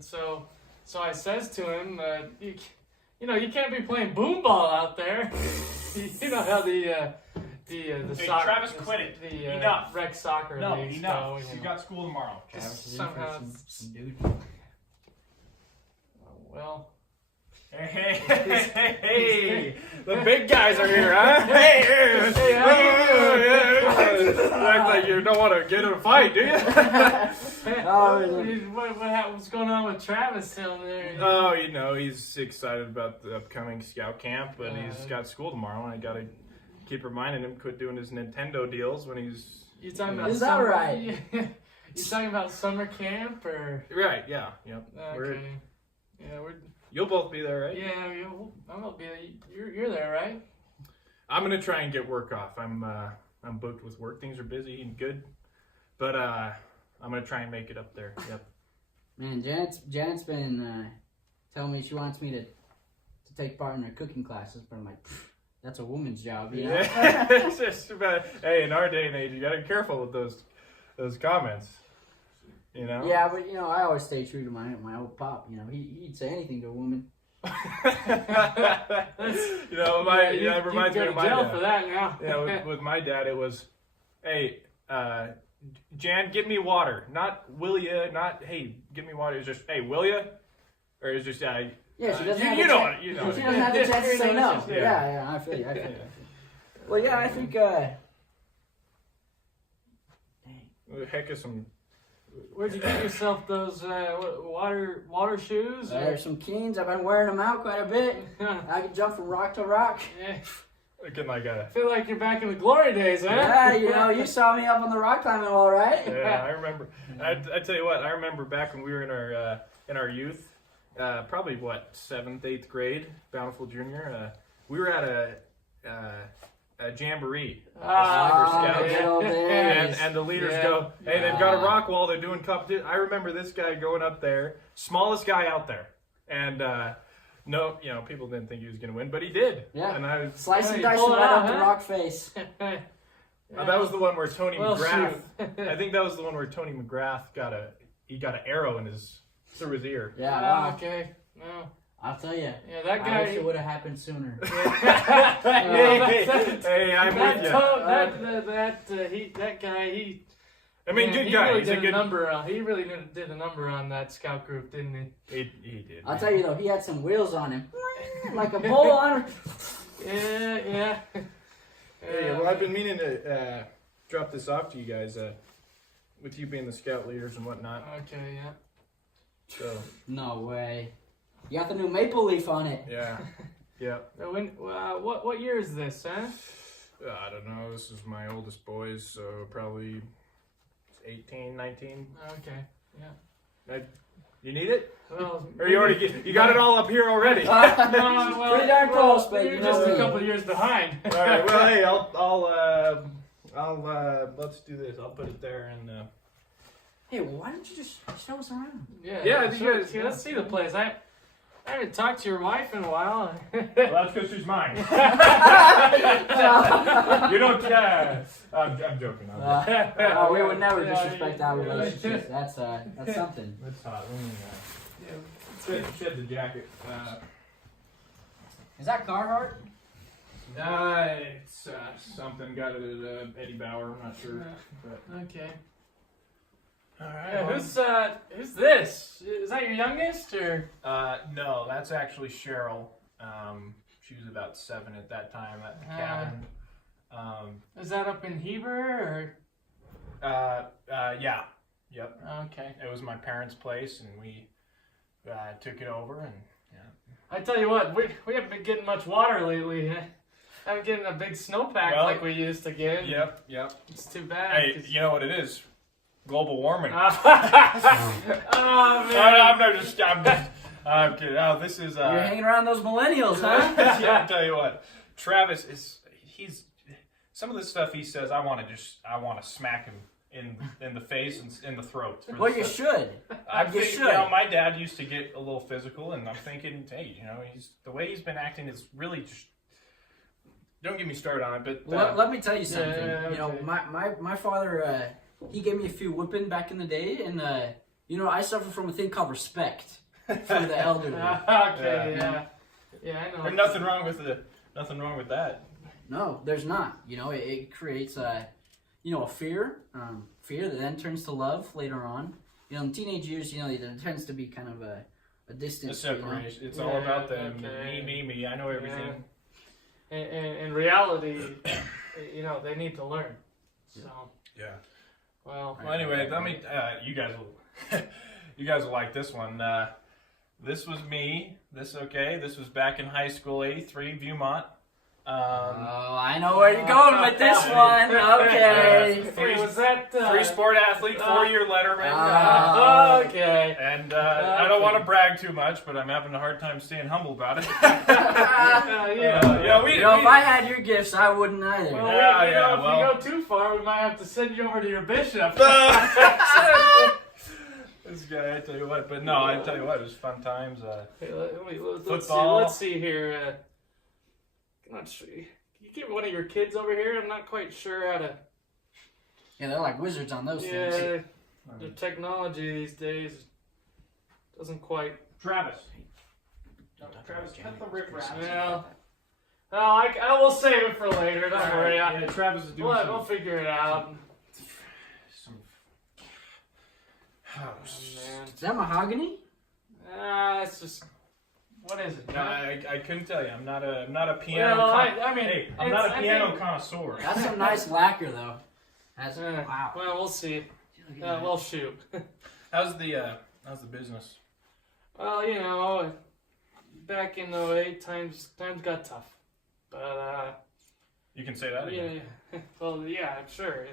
And so I says to him, you can't be playing boom ball out there. You know how the Hey, soccer, Travis, quit it. the Enough. rec soccer No, leagues enough. go. You got school tomorrow. Travis is in somehow for some dude. Well, Hey, the big guys are here, huh? Hey, act like you don't want to get in a fight, do you? what's going on with Travis down there? Oh, he's excited about the upcoming scout camp, but he's got school tomorrow, and I gotta keep reminding him quit doing his Nintendo deals when he's. You talking about Is that right? You talking about summer camp or? Right? Yeah. Yep. Okay. You'll both be there, right? Yeah, I'm gonna be. You're there, right? I'm gonna try and get work off. I'm booked with work. Things are busy and good, but I'm gonna try and make it up there. Yep. Man, Janet's been telling me she wants me to take part in her cooking classes, but I'm like, that's a woman's job, you know? Yeah. It's just about, hey, in our day and age, you gotta be careful with those comments. You know? Yeah, but I always stay true to my old pop. He'd say anything to a woman. That reminds me of my jail dad. for that now. Yeah, with my dad, it was, hey, Jan, get me water. Not will ya, not hey, give me water. It's just hey, will ya, or it's just Yeah, she doesn't have She she doesn't have the chance to say no. Yeah. Yeah, I feel you. Well, yeah, I think. Dang. The heck is some. Where'd you get yourself those water shoes? There's some Keens. I've been wearing them out quite a bit. I can jump from rock to rock. Yeah. Looking like a. I feel like you're back in the glory days, huh? Yeah, you saw me up on the rock climbing wall, right? Yeah, I remember. I tell you what, I remember back when we were in our youth, probably 7th, 8th grade, Bountiful Junior. We were at a jamboree. Good old days. And the leaders go, hey, they've got a rock wall, they're doing competition. I remember this guy going up there, smallest guy out there, and no, people didn't think he was going to win, but he did. Yeah. And I was, Slice and you dice pulled right it out, up the huh? rock face. that was the one where Tony Well, McGrath. shoot. I think that was the one where Tony McGrath got an arrow through his ear. Yeah, wow. Okay. No. I'll tell you. Yeah, that I guy. wish it would have happened sooner. Hey, I'm with you. That guy. I mean, good he guy. Really He's a did good. number. He really did a number on that scout group, didn't he? He did. I'll tell you though, he had some wheels on him, like a bull on him. Yeah. Hey, well, I've been meaning to drop this off to you guys, with you being the scout leaders and whatnot. Okay. Yeah. So No way. You got the new maple leaf on it. yeah. What year is this, huh? I don't know. This is my oldest boys, so probably 18, 19. Okay. Yeah. You need it? Well, Or you got it all up here already? All Pretty darn close, but you're you just know. a couple of years behind. right. Well, hey, I'll let's do this. I'll put it there and. Hey, why don't you just show us around? Yeah, I think you guys- let's see the place. I haven't talked to your wife in a while. Well, that's because she's mine. You don't. I'm joking. We would never disrespect our relationship. That's something. That's hot. Shed the jacket. Is that Carhartt? It's something. Got it at Eddie Bauer. I'm not sure. But. Okay. All Yeah, right. who's this? Is that your youngest or? No, that's actually Cheryl. She was about 7 at that time at the cabin. Is that up in Heber Yeah. Yep. or? Okay. It was my parents' place, and we took it over, and I tell you what, we haven't been getting much water lately. I haven't getting a big snowpack Well, like we used to get. Yep. It's too bad. Hey, you know what it is? Global warming. Oh man. I'm kidding. Oh, this is. You're hanging around those millennials, huh? Yeah, I'll tell you what. Travis he's some of the stuff he says. I want to smack him in the face and in the throat. Well, you should. You should. my dad used to get a little physical, and I'm thinking, hey, the way he's been acting is really just. Don't get me started on it, but Let me tell you something. Yeah, okay. My father, he gave me a few whipping back in the day, and You know, I suffer from a thing called respect for the elderly. Okay, yeah, I know. There's nothing wrong with that. No, there's not. You know, it creates a fear, fear that then turns to love later on. You know, in teenage years, you know, there tends to be kind of a distance. The separation. It's all about them. Me. I know everything. In reality, you know, they need to learn. So. Yeah. Well, anyway, let me. You guys will like this one. This was me. This was back in high school, '83, Viewmont. I know where you're going with this one. Okay. was that Free sport athlete, 4-year letterman. Okay. And I don't want to brag too much, but I'm having a hard time staying humble about it. If I had your gifts, I wouldn't either. Well, if you go too far, we might have to send you over to your bishop. This guy, I tell you what. But no, I tell you what, it was fun times. Football. Let's see here. I'm not sure. Can you get one of your kids over here? I'm not quite sure how to. Yeah, they're like wizards on those things. Yeah, the technology these days doesn't quite. Travis, cut the riffraff. Well, I will save it for later. Don't worry. Yeah, Travis is doing We'll figure it out. Oh, man. Is that mahogany? It's just. What is it? No, I couldn't tell you. I'm not a piano. Well, I'm not a piano connoisseur. That's some nice lacquer, though. That's wow. Well, we'll see. We'll shoot. How's the business? Well, you know, back in 2008, times got tough. But You can say that again. yeah, well, yeah, sure.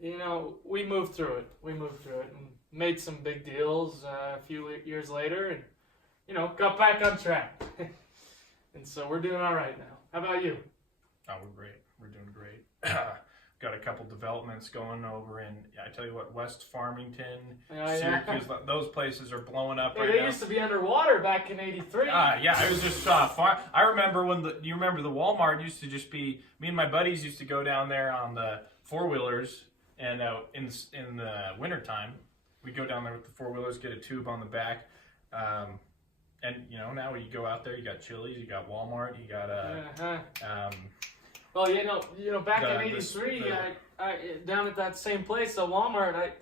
You know, we moved through it. And made some big deals a few years later, and you know, got back on track. And so we're doing all right now. How about you? Oh, we're great. We're doing great. Got a couple developments going over in, I tell you what, West Farmington, Syracuse. Those places are blowing up right they now. used to be underwater back in '83. Yeah, it was just far. I remember you remember the Walmart used to just be, me and my buddies used to go down there on the four-wheelers, and in the wintertime, we'd go down there with the four-wheelers, get a tube on the back. And you know, now you go out there, you got Chili's, you got Walmart, you got well, you know, back in '83, I down at that same place, the Walmart,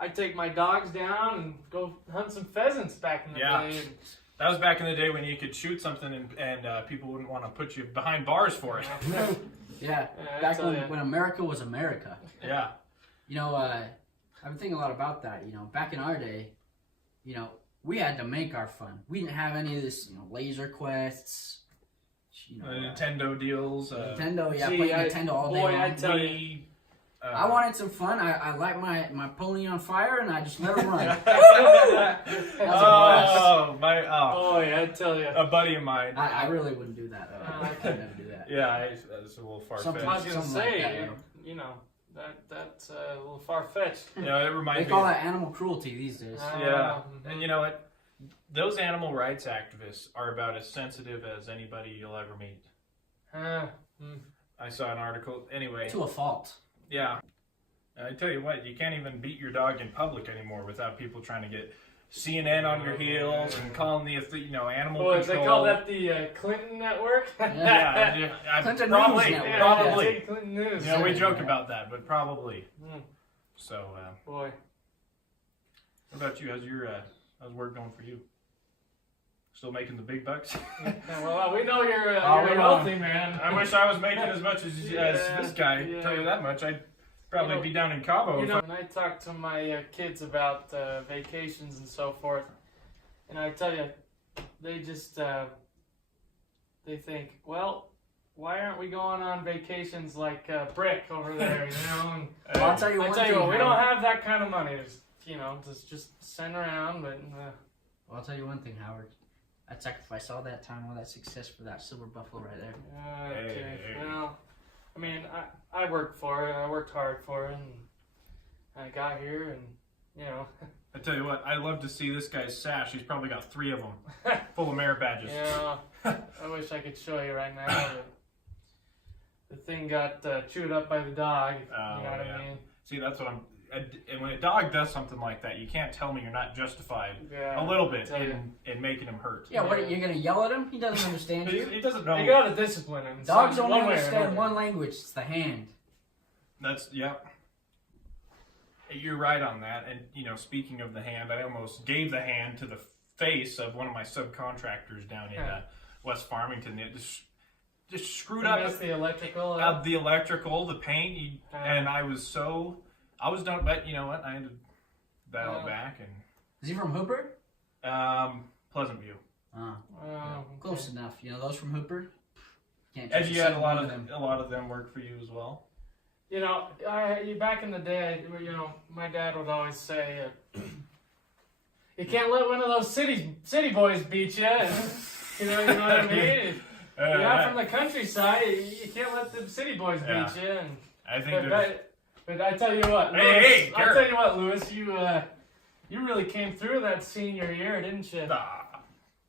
I take my dogs down and go hunt some pheasants back in the day. That was back in the day when you could shoot something and people wouldn't want to put you behind bars for it. Yeah, back when America was America. Yeah. You know, I've been thinking a lot about that. You know, back in our day, you know, we had to make our fun. We didn't have any of this, you know, laser quests. You know, Nintendo deals. Nintendo, playing Nintendo all day long. I tell you. I wanted some fun. I light my pony on fire and I just let it run. Boy, I tell you. A buddy of mine. I really wouldn't do that. I could never do that. Yeah, it's a little far-fetched. I was going to say, you know, that's a little far-fetched. You know, it reminds me. They call that animal cruelty these days. Yeah, and you know what? Those animal rights activists are about as sensitive as anybody you'll ever meet. I saw an article. Anyway. To a fault. Yeah. I tell you what, you can't even beat your dog in public anymore without people trying to get CNN on your heels and calling the animal control. They call that the Clinton Network? Yeah. Clinton probably. News Network. Probably. Clinton News. You know, we joke about that, but probably. So. Boy. What about you? How's work going for you? Still making the big bucks? Well, we know you're a wealthy man. I wish I was making as much as this guy. Yeah. Tell you that much. I'd probably be down in Cabo. You know, when I talk to my kids about vacations and so forth, and I tell you, they just they think, well, why aren't we going on vacations like Brick over there? You know. And, well, I'll tell you one thing. We don't have that kind of money. Just send around, but. Well, I'll tell you one thing, Howard. I'd sacrifice all that time, all that success for that silver buffalo right there. Okay. Hey. Well, I mean, I worked for it. I worked hard for it, and I got here, and you know. I tell you what, I'd love to see this guy's sash. He's probably got 3 of them, full of merit badges. Yeah, I wish I could show you right now, but the thing got chewed up by the dog. You know what I mean? See, that's what and when a dog does something like that, you can't tell me you're not justified Yeah, a little bit tell you. in making him hurt. Yeah, what are you gonna yell at him? He doesn't understand you. He doesn't know. You gotta discipline him. Dogs only one way or understand another. one language. It's the hand. That's yep. You're right on that. And speaking of the hand, I almost gave the hand to the face of one of my subcontractors down in West Farmington. It just screwed up That's the electrical. the electrical, the paint, and I was done. But you know what? I had to battle it back Is he from Hooper? and Pleasant View. Oh, Oh, close enough. You know those from Hooper. Can't Have trust you a had a single lot one of them work for you as well? Back in the day, my dad would always say, "You can't let one of those city boys beat you." And, you know what I mean? You're not from the countryside. You can't let the city boys beat you. And, I think but I tell you what, Lewis, Hey, I tell you what, Lewis, you really came through that senior year, didn't you?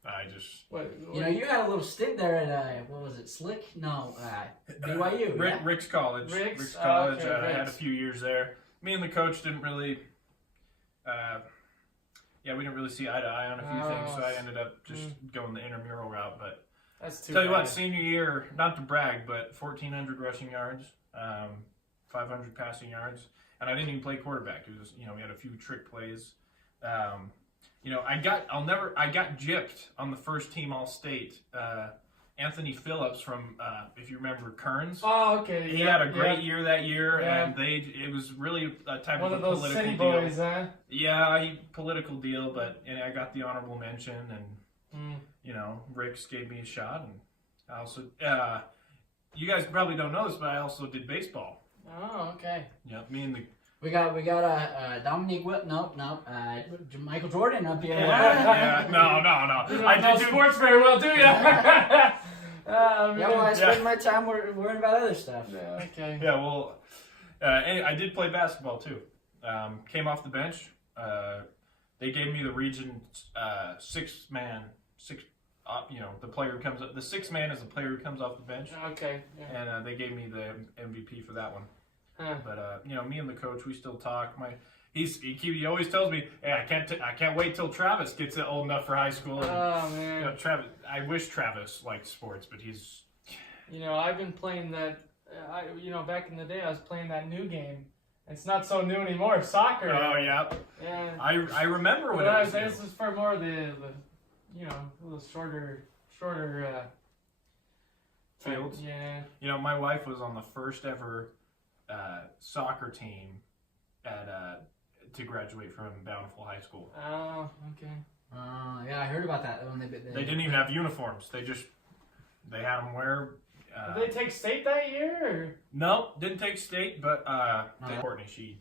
I just What, You know, you had a little stint there at what was it, Slick? No, BYU. Yeah? Rick's College. Rick's? College. Okay, I had a Rick's. few years there. Me and the coach didn't really. We didn't really see eye to eye on a few things, so I ended up just going the intramural route. But That's too tell you bad. what, senior year, not to brag, but 1,400 rushing yards, 500 passing yards, and I didn't even play quarterback. It was, we had a few trick plays. I got gypped on the first team All-State. Anthony Phillips from, if you remember, Kearns. Oh, okay. He had a great year that year, Yeah. and it was really a type One of of a those political city deal. boys, huh? Yeah, political deal, but I got the honorable mention, and Mm. Rick's gave me a shot, and I also, you guys probably don't know this, but I also did baseball. Oh, okay. Yeah, me and the We got Dominique Michael Jordan up here. yeah, no. You don't I know did do sports very well, do you? Yeah, well, I Yeah. spend my time worrying about other stuff. Okay. Yeah, well, I did play basketball too. Came off the bench. They gave me the region six-man. The player who comes up. The sixth man is the player who comes off the bench, Okay. Yeah. and they gave me the MVP for that one. Huh. But me and the coach, we still talk. He always tells me, "Hey, I can't wait till Travis gets old enough for high school." And, Oh man. Travis, I wish Travis liked sports, but he's I've been playing that. Back in the day, I was playing that new game. It's not so new anymore. Soccer. oh yeah. Yeah. I remember when But it was new. this is for more the a little shorter. Fields? Yeah. My wife was on the first ever soccer team to graduate from Bountiful High School. Oh, okay. Yeah, I heard about that. When They didn't even have uniforms. They had them wear. Did they take state that year? Or? No, didn't take state, but No. Courtney,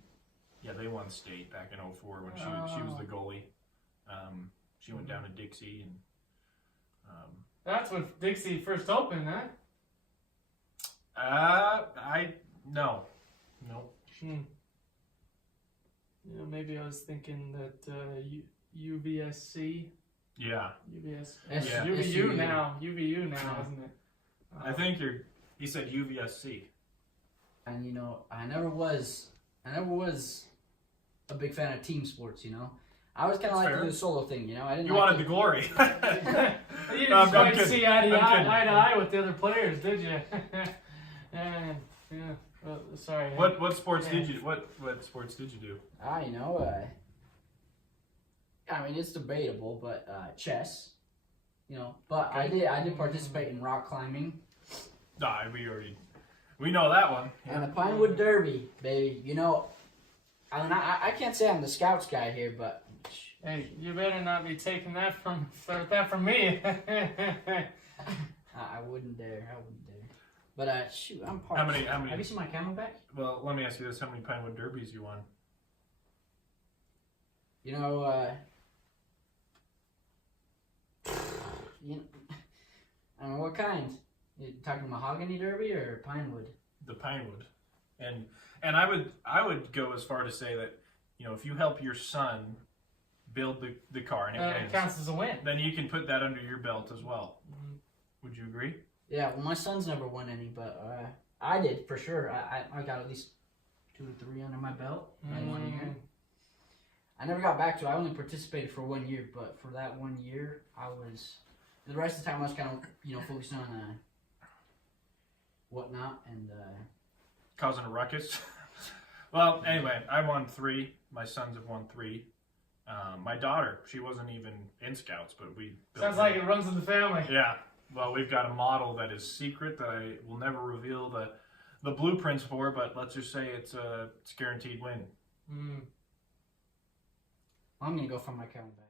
they won state back in 2004 when she was the goalie. She went down to Dixie and. That's when Dixie first opened, huh? No. Maybe I was thinking that UVSC. Yeah. UVS. Yeah. UVU now. UVU now, isn't it? I think he said UVSC. And I never was a big fan of team sports. I was kind of like fair. to do the solo thing. I didn't. You like wanted the glory. You I'm didn't quite kidding. see eye to I'm kidding. eye with the other players, did you? Yeah. Well, sorry. What sports Yeah. did you what sports did you do? I mean, it's debatable, but chess. But I did participate in rock climbing Nah, we know that one. and the Pinewood Derby, baby. I mean, I can't say I'm the Scouts guy here, but Hey, you better not be taking that from me. I wouldn't dare. But shoot, I'm part. How many- Have you seen my Camelback? Well, let me ask you this: how many Pinewood Derbies you won? I mean, what kind? You talking mahogany derby or pinewood? The Pinewood, and I would go as far to say that if you help your son build the car and it It wins, counts as a win. then you can put that under your belt as well. Mhm. Would you agree? Yeah, well, my son's never won any, but I did for sure. I got at least 2 to 3 under my belt in 1 year. I never got back to it. I only participated for 1 year, but for that 1 year, the rest of the time I was kind of, focused on whatnot and Causing a ruckus. Well, anyway, I won 3. My sons have won 3. My daughter, she wasn't even in Scouts, but we built Sounds her. like it runs in the family. Yeah. Well, we've got a model that is secret that I will never reveal the blueprints for, but let's just say it's a guaranteed win. I'm gonna go for my Camelback.